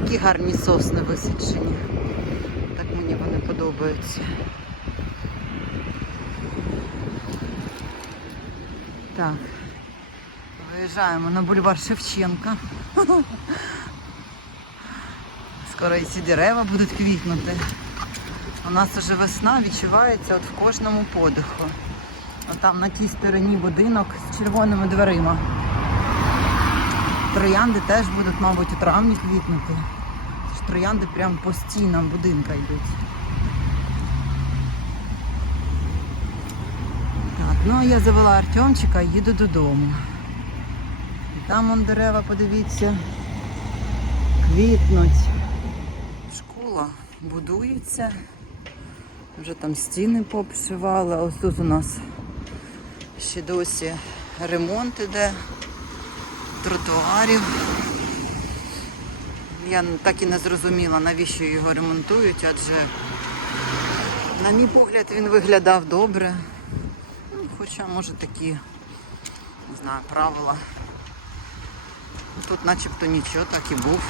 такі гарні сосни висаджені. Так мені вони подобаються. Так. Виїжджаємо на бульвар Шевченка. Скоро і ці дерева будуть квітнути. У нас вже весна відчувається от в кожному подиху. А там на тій стороні будинок з червоними дверима. Троянди теж будуть, мабуть, у травні квітнути. Це ж троянди прямо по стінам будинка йдуть. Так, ну а я завела Артемчика і їду додому. І там он дерева, подивіться, квітнуть. Школа будується. Вже там стіни попшивали. Ось тут у нас ще досі ремонт іде тротуарів. Я так і не зрозуміла, навіщо його ремонтують, адже, на мій погляд, він виглядав добре. Ну, Хоча, може, такі, не знаю, правила. Тут начебто нічого, так і був.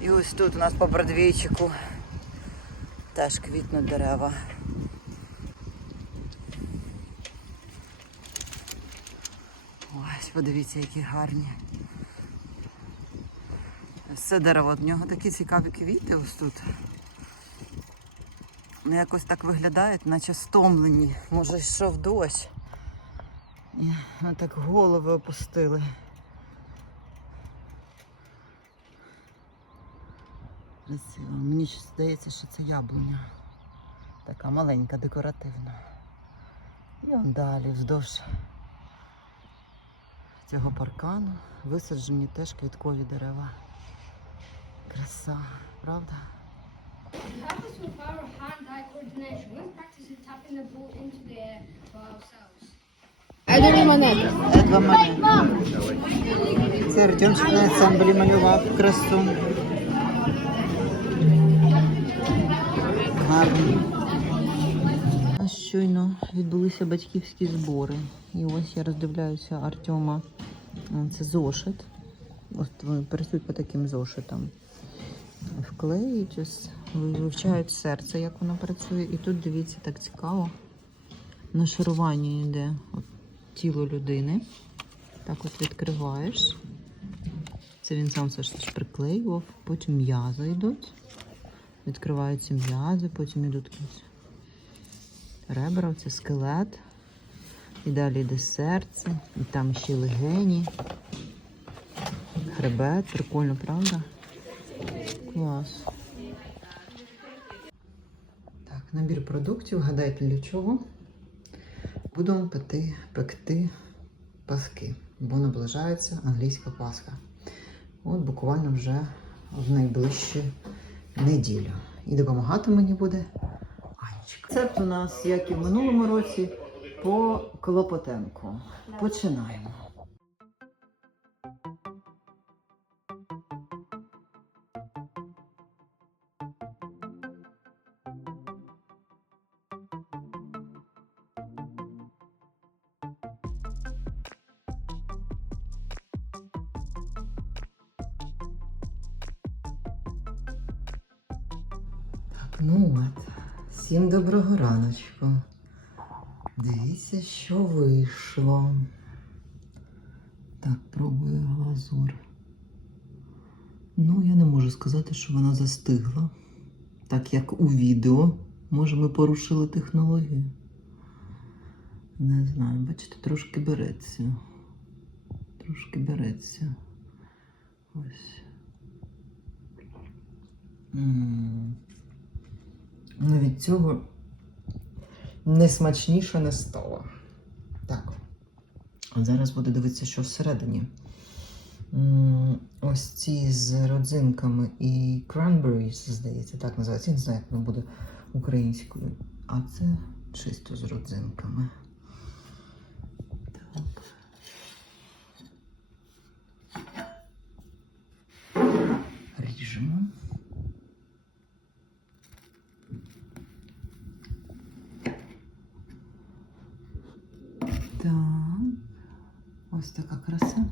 І ось тут у нас по Бродвейчику теж квітнуть дерева. Ось, подивіться, які гарні. Це дерево, в нього такі цікаві квіти ось тут. Вони якось так виглядають, наче стомлені. Може йшов дощ. І так голови опустили. Красиво. Мені здається, що це яблуня. Така маленька, декоративна. І он далі вздовж цього паркану висаджені теж квіткові дерева. Краса, правда? For ourselves. Це. Артемчик на асамблі малював красу. Гарно. Щойно відбулися батьківські збори. І ось я роздивляюся Артема. Це зошит. Ось працюють по таким зошитам. Вклеюють, ось вивчають серце, як воно працює. І тут дивіться, так цікаво. Нашарування йде от, тіло людини. Так от відкриваєш. Це він сам все ж приклеював. Потім м'язи йдуть. Відкриваються м'язи, потім йдуть ось ребра, це скелет. І далі йде серце, і там ще легені, хребет. Прикольно, правда? Клас. Так, набір продуктів. Гадайте для чого? Будемо пекти, пекти паски, бо наближається англійська пасха. От буквально вже в найближчу неділю. І допомагати мені буде. Рецепт у нас, як і в минулому році, по Клопотенку. Починаємо. Так, пробую глазур. Ну, я не можу сказати, що вона застигла. Так як у відео. Може, ми порушили технологію. Не знаю, бачите, трошки береться. Трошки береться. Ось. М. Ну, від цього не смачніше не стало. Так. А зараз буду дивитися, що всередині. Ось ці з родзинками і cranberries, здається, так називається. Я не знаю, як воно буде українською. А це чисто з родзинками. Так. Ріжемо. Так. Ось така краса.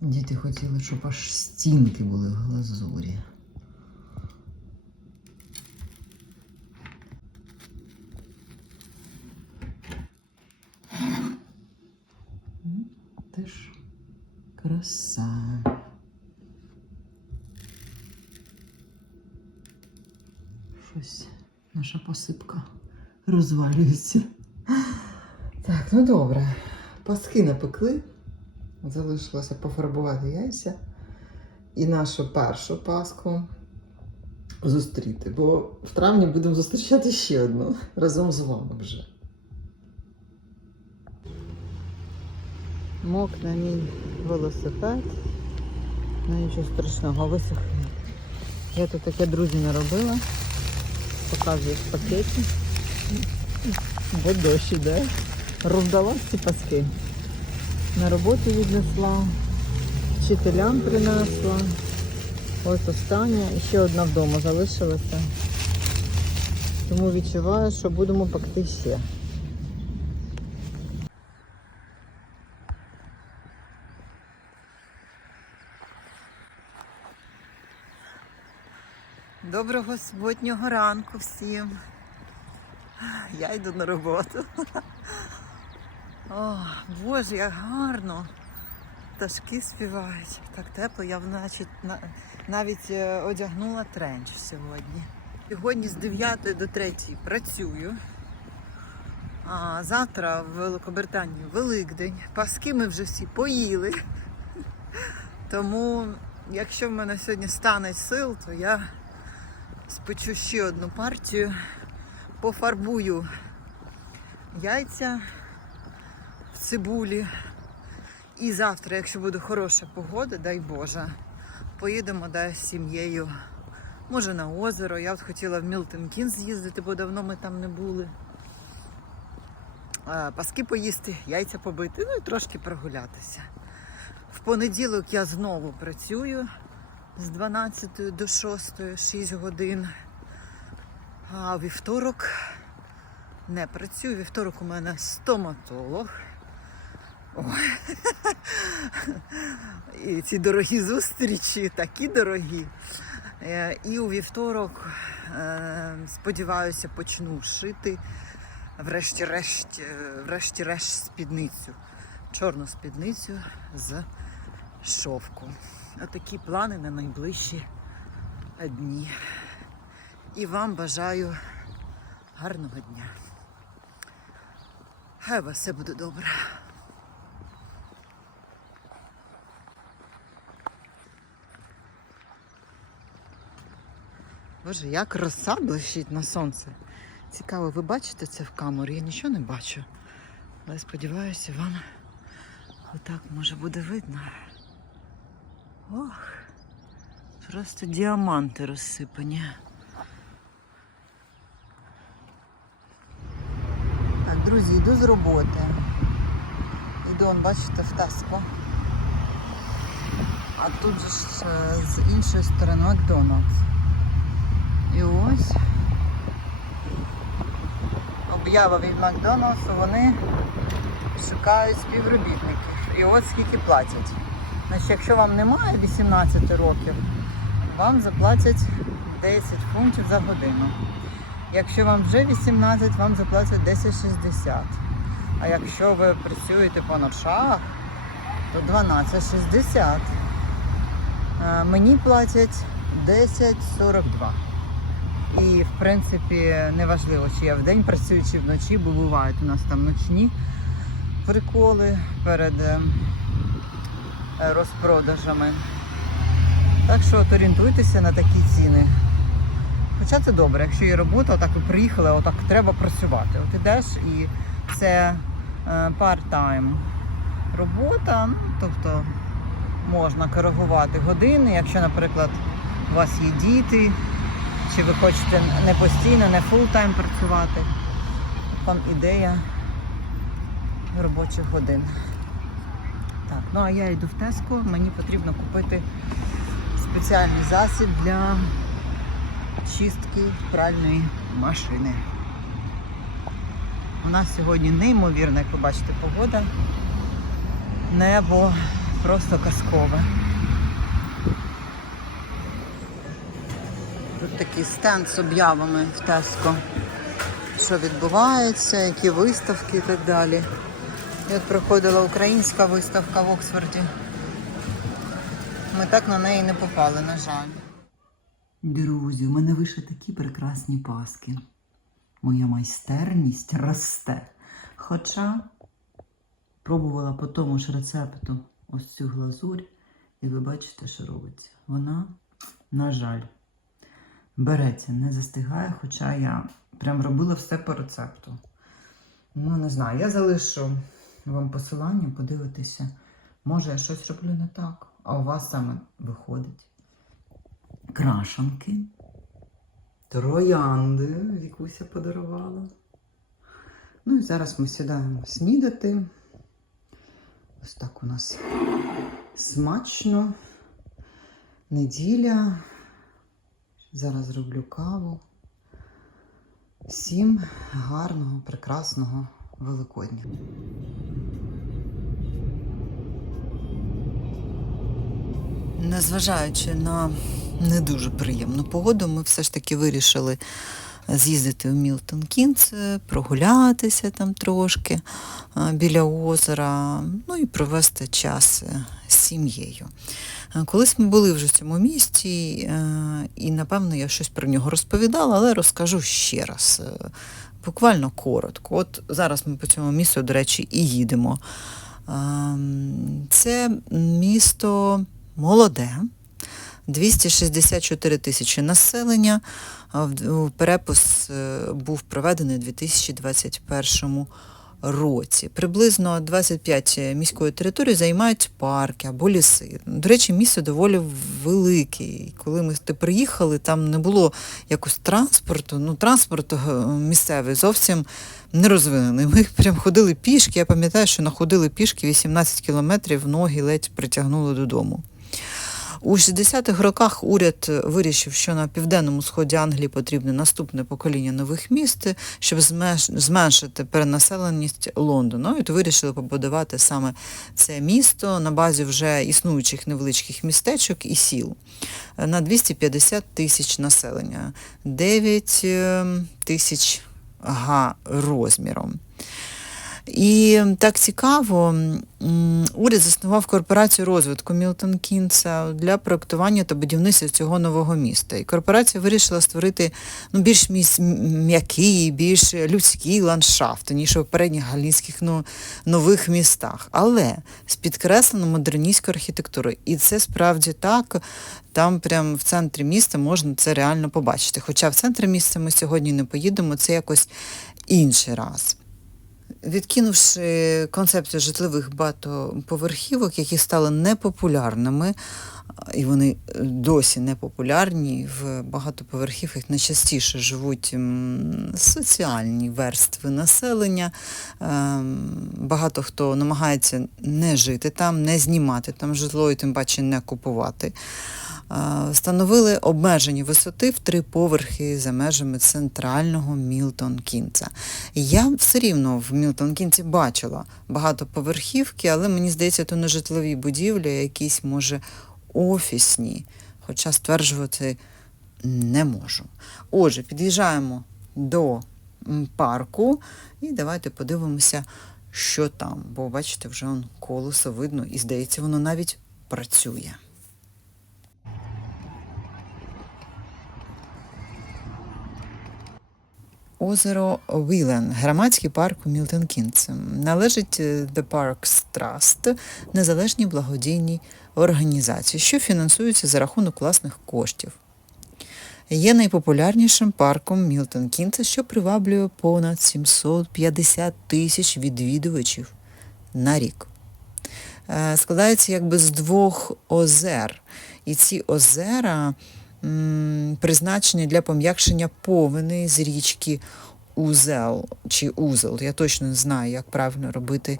Діти хотіли, щоб аж стінки були в глазурі. Теж краса. Щось наша посипка розвалюється. Так, ну добре. Паски напекли. Залишилося пофарбувати яйця і нашу першу паску зустріти. Бо в травні будемо зустрічати ще одну разом з вами вже. Мокне мій велосипед. Ну нічого страшного, висохне. Я тут таке друзі наробила. Показую в пакеті. Бо дощ іде. Роздала ці паски. На роботу віднесла, вчителям принесла. Ось остання. І ще одна вдома залишилася. Тому відчуваю, що будемо пекти ще. Доброго суботнього ранку всім. Я йду на роботу. О, Боже, як гарно. Пташки співають. Так тепло, я на- навіть е, одягнула тренч сьогодні. Сьогодні з 9 до 3 працюю. А завтра в Великобританії Великдень. Паски ми вже всі поїли. Тому, якщо в мене сьогодні стане сил, то я спечу ще одну партію, пофарбую яйця цибулі. І завтра, якщо буде хороша погода, дай Боже, поїдемо десь з сім'єю. Може на озеро. Я от хотіла в Мілтон Кінс з'їздити, бо давно ми там не були. Паски поїсти, яйця побити, ну і трошки прогулятися. В понеділок я знову працюю з 12 до 6, 6 годин. А вівторок не працюю. Вівторок у мене стоматолог. І ці дорогі зустрічі, такі дорогі. Е, І у вівторок, е, сподіваюся, почну шити врешті-решт, е, врешті-решт спідницю. Чорну спідницю з шовку. Отакі плани на найближчі дні. І вам бажаю гарного дня. Хай у вас все буде добре. Боже, як роса блищить на сонце. Цікаво, ви бачите це в камері? Я нічого не бачу. Але сподіваюся, вам отак може буде видно. Ох, просто діаманти розсипані. Так, друзі, йду з роботи. Йду, он, бачите, в Теско. А тут же ж е, з іншої сторони Макдональдс. І ось об'ява від Макдональдсу, вони шукають співробітників. І от скільки платять. Значить, якщо вам немає 18 років, вам заплатять 10 фунтів за годину. Якщо вам вже 18, вам заплатять 10,60. А якщо ви працюєте по ночах, то 12,60. Е, Мені платять 10,42. І в принципі неважливо, чи я вдень працюю, чи вночі, бо бувають у нас там ночні приколи перед е, розпродажами. Так що от орієнтуйтеся на такі ціни. Хоча це добре, якщо є робота, отак ви приїхали, отак треба працювати. От ідеш і це е, part-time робота, ну, тобто можна коригувати години, якщо, наприклад, у вас є діти, чи ви хочете не постійно, не фултайм працювати. От вам ідея робочих годин. Так, ну а я йду в Теско, мені потрібно купити спеціальний засіб для чистки пральної машини. У нас сьогодні неймовірна, як ви бачите, погода. Небо Просто казкове. Тут такий стенд з об'явами в Теско. Що відбувається, які виставки і так далі. І от проходила українська виставка в Оксфорді. Ми так на неї не попали, на жаль. Друзі, у мене вийшли такі прекрасні паски. Моя майстерність росте. Хоча пробувала по тому ж рецепту ось цю глазурь, і ви бачите, що робиться. Вона, на жаль, береться, не застигає, хоча я прям робила все по рецепту. Ну, не знаю, я залишу вам посилання, подивитися. Може, я щось роблю не так, а у вас саме виходить. Крашанки. Троянди Вікуся подарувала. Ну і зараз ми сідаємо снідати. Ось так у нас смачно. Неділя. Зараз зроблю каву. Всім гарного, прекрасного Великодня. Незважаючи на не дуже приємну погоду, ми все ж таки вирішили з'їздити в Мілтон Кінц, прогулятися там трошки біля озера, ну і провести час е, з сім'єю. Е, Колись ми були вже в цьому місті, е, і напевно я щось про нього розповідала, але розкажу ще раз. е, Буквально коротко. От зараз ми по цьому місту, до речі, і їдемо. Ем, Це місто молоде, 264 тисячі населення. Перепис був проведений у 2021 році. Приблизно 25 міської території займають парки або ліси. До речі, місто доволі велике. Коли ми приїхали, там не було якось транспорту. Ну, транспорт е, місцевий зовсім не розвинений. Ми прям ходили пішки. Я пам'ятаю, що находили пішки 18 кілометрів, ноги ледь притягнули додому. У 60-х роках уряд вирішив, що на південному сході Англії потрібне наступне покоління нових міст, щоб зменшити перенаселеність Лондону. І то вирішили побудувати саме це місто на базі вже існуючих невеличких містечок і сіл на 250 тисяч населення, 9 е, тисяч га розміром. І так цікаво, уряд заснував корпорацію розвитку Мілтон Кінса для проектування та будівництва цього нового міста. І корпорація вирішила створити ну, більш м'який, більш людський ландшафт, ніж у попередніх галінських ну, нових містах. Але з підкресленою модерністською архітектурою. І це справді так. Там прямо в центрі міста можна це реально побачити. Хоча в центрі міста ми сьогодні не поїдемо, це якось інший раз. Відкинувши концепцію житлових багатоповерхівок, які стали непопулярними, і вони досі непопулярні, в багатоповерхівках найчастіше живуть соціальні верстви населення. Ем, Багато хто намагається не жити там, не знімати там житло і тим паче не купувати. Встановили обмежені висоти в три поверхи за межами центрального Мілтон Кінца. Я все рівно в Мілтон Кінці бачила багатоповерхівки, але мені здається, то не житлові будівлі, а якісь, може, офісні, хоча стверджувати не можу. Отже, під'їжджаємо до парку і давайте подивимося, що там. Бо бачите, вже он колесо видно, і здається, воно навіть працює. Озеро Вілен, громадський парк у Мілтон Кінс. Належить е, The Parks Trust, незалежній благодійній організації, що фінансується за рахунок власних коштів. Є найпопулярнішим парком Мілтон Кінса, що приваблює понад 750 тисяч відвідувачів на рік. Е, Складається якби з двох озер. І ці озера м, призначені для пом'якшення повені з річки Узел чи Узел. Я точно не знаю, як правильно робити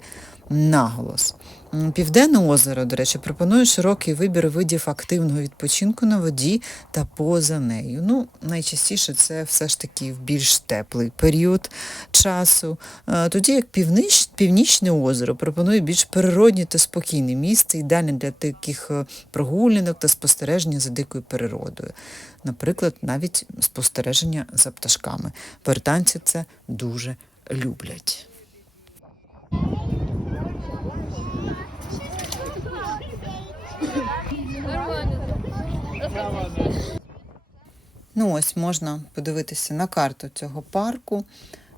наголос. Південне озеро, до речі, пропонує широкий вибір видів активного відпочинку на воді та поза нею. Ну, найчастіше це все ж таки в більш теплий період часу. Е, Тоді як північ, північне озеро пропонує більш природні та спокійне місце, ідеальне для таких е, прогулянок та спостереження за дикою природою. Наприклад, навіть спостереження за пташками. Британці це дуже люблять. Ну, ось можна подивитися на карту цього парку.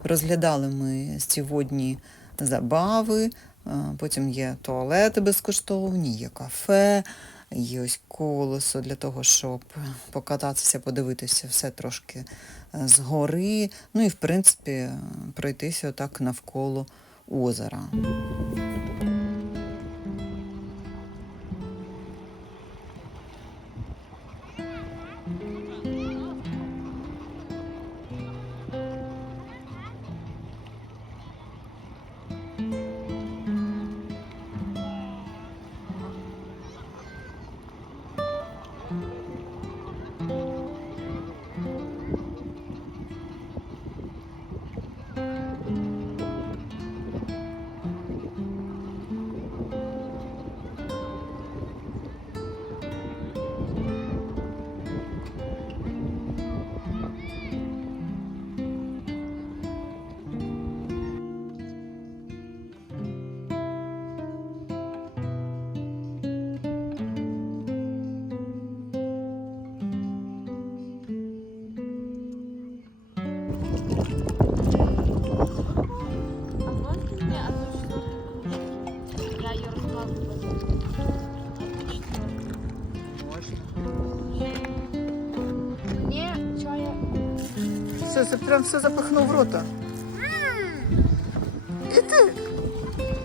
Розглядали ми сьогодні забави, е, потім є туалети безкоштовні, є кафе, є ось колесо для того, щоб покататися, подивитися все трошки е, згори. Ну і, в принципі, пройтися отак навколо озера. прям все запихнув в рота. І ти.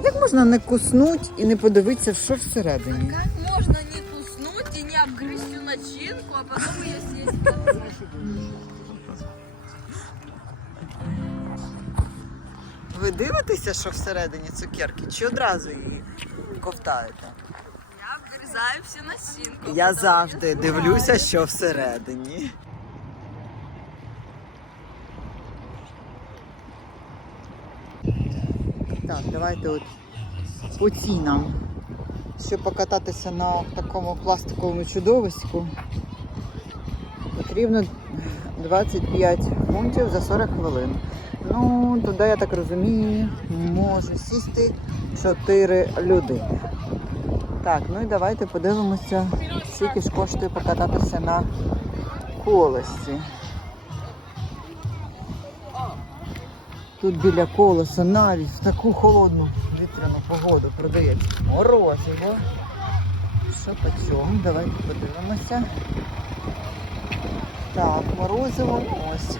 Як можна не куснуть і не подивитися, що всередині? Как можно не куснуть и не обгрызть всю начинку, а потом ее съесть? Ви дивитеся, що всередині цукерки, чи одразу її ковтаєте? Я обгрызаю всю начинку. Я потом завжди её дивлюся, що всередині. Так, давайте от по цінам. Щоб покататися на такому пластиковому чудовиську, потрібно 25 фунтів за 40 хвилин. Ну, туди, я так розумію, може сісти 4 людини. Так, ну і давайте подивимося, скільки ж коштує покататися на колесі. Тут біля колеса навіть в таку холодну вітряну погоду продається морозиво. Що по чому? Давайте подивимося. Так, морозиво ось.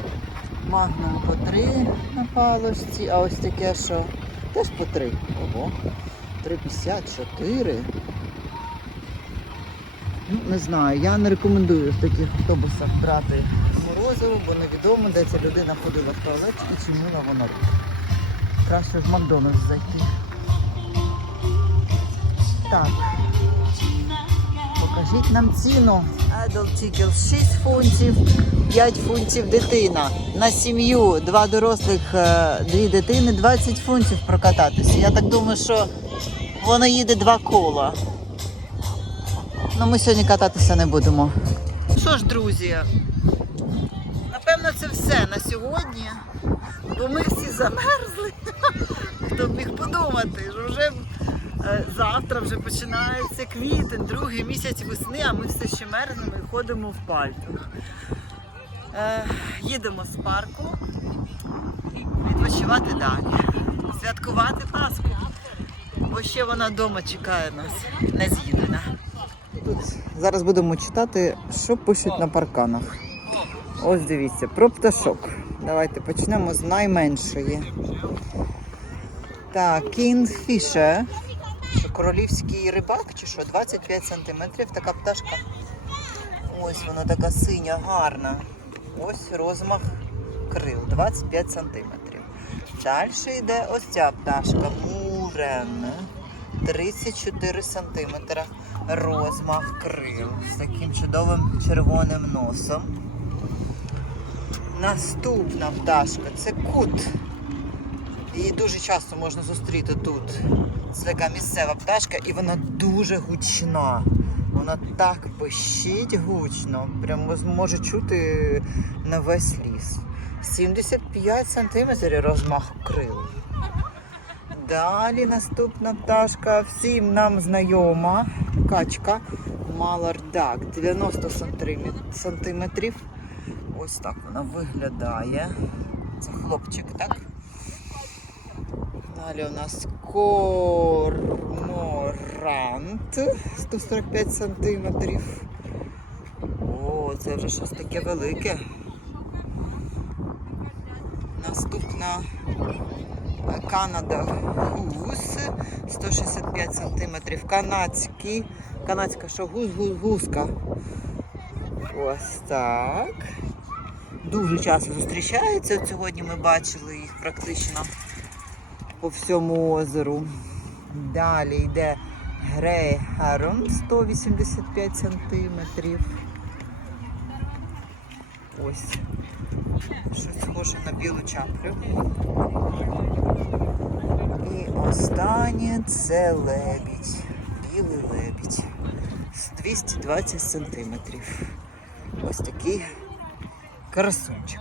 Магнум по 3 на палочці, а ось таке, що теж по 3. Ого. 3,54. Ну, не знаю, я не рекомендую в таких автобусах брати морозиво, бо невідомо, де ця людина ходила в туалет і чи мила вона руки. Краще в Макдональдс зайти. Так. Покажіть нам ціну. Adult ticket 6 фунтів, 5 фунтів дитина. На сім'ю, два дорослих, е, дві дитини, 20 фунтів прокататися. Я так думаю, що воно їде два кола. Ну, ми сьогодні кататися не будемо. Що ж, друзі, напевно, це все на сьогодні. Бо ми всі замерзли. Хто б міг подумати, що вже е, завтра вже починається квітень, другий місяць весни, а ми все ще мерзнемо і ходимо в пальтах. Е, їдемо з парку відпочивати далі. Святкувати Пасху. Бо ще вона вдома чекає нас, не з'їдена. Тут зараз будемо читати, що пишуть на парканах. Ось дивіться, про пташок. Давайте почнемо з найменшої. Так. Що королівський рибак чи що? 25 сантиметрів така пташка. Ось вона така синя, гарна. Ось розмах крил 25 сантиметрів. Далі йде ось ця пташка. Мурен. 34 сантиметра розмах крил з таким чудовим червоним носом. Наступна пташка це кут. Її дуже часто можна зустріти тут. Це така місцева пташка і вона дуже гучна. Вона так пищить гучно, прямо може чути на весь ліс. 75 сантиметрів розмах крил. Далі наступна пташка, всім нам знайома качка Малардак 90 сантиметрів. Ось так вона виглядає. Це хлопчик, так? Далі у нас корморант 145 сантиметрів. О, це вже щось таке велике. Наступна е, Канада гус 165 сантиметрів. Канадський. Канадська що гус, гус, гуска. Ось так. Дуже часто зустрічаються. Сьогодні ми бачили їх практично по всьому озеру. Далі йде Грей Харон 185 сантиметрів. Ось. Щось схоже на білу чаплю. І останнє це лебідь. Білий лебідь. З 220 сантиметрів. Ось такий красунчик.